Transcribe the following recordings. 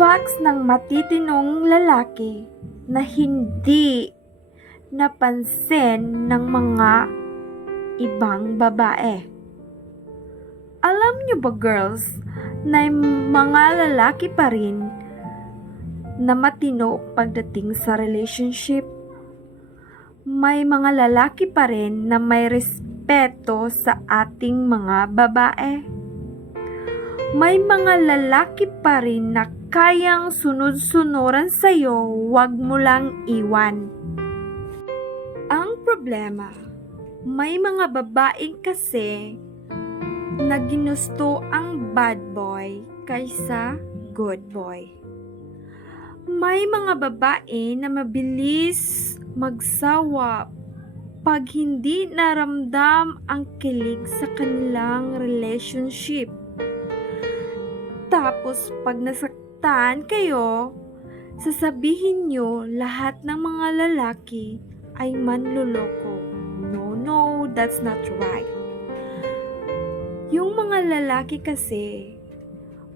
facts ng matitinong lalaki na hindi napansin ng mga ibang babae. Alam nyo ba girls, na mga lalaki pa rin na matino pagdating sa relationship? May mga lalaki pa rin na may respeto sa ating mga babae. May mga lalaki pa rin na kayang sunod-sunuran sa'yo, wag mo lang iwan. Ang problema, may mga babaeng kasi na ginusto ang bad boy kaysa good boy. May mga babae na mabilis magsawa pag hindi naramdam ang kilig sa kanilang relationship. Tapos pag nasaktan kayo, sasabihin nyo lahat ng mga lalaki ay manloloko. No, that's not right. Yung mga lalaki kasi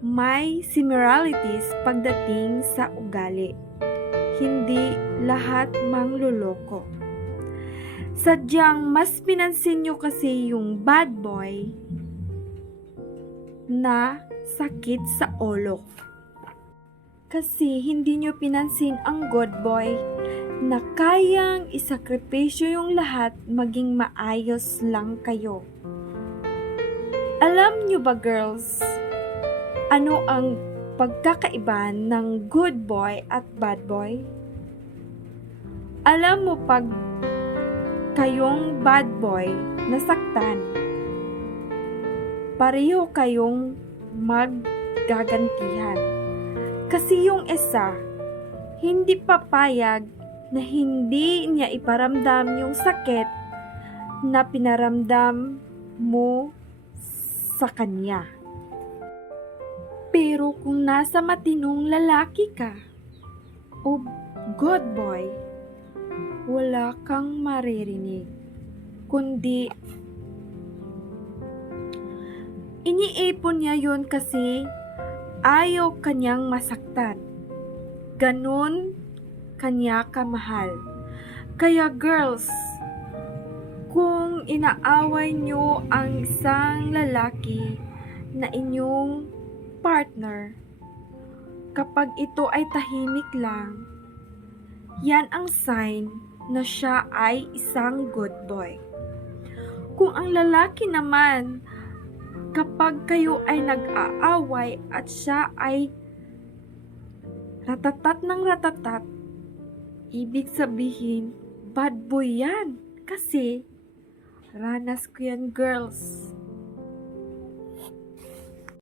may similarities pagdating sa ugali. Hindi lahat mangloloko. Sadyang mas pinansin nyo kasi yung bad boy na sakit sa ulo. Kasi hindi nyo pinansin ang good boy na kayang isakripisyo yung lahat maging maayos lang kayo. Alam nyo ba girls, ano ang pagkakaiba ng good boy at bad boy? Alam mo pag kayong bad boy nasaktan, pareho kayong maggagantihan. Kasi yung isa, hindi papayag na hindi niya iparamdam yung sakit na pinaramdam mo sa kanya. Pero kung nasa matinong lalaki ka o good boy, wala kang maririnig, kundi iniipon niya yun kasi ayaw kanyang masaktan. Ganun kanya kamahal. Kaya girls, kung inaaway nyo ang isang lalaki na inyong partner, kapag ito ay tahimik lang, yan ang sign na siya ay isang good boy. Kung ang lalaki naman, kapag kayo ay nag-aaway at siya ay ratatat ng ratatat, ibig sabihin, bad boy yan. Kasi, ranas ko yan girls.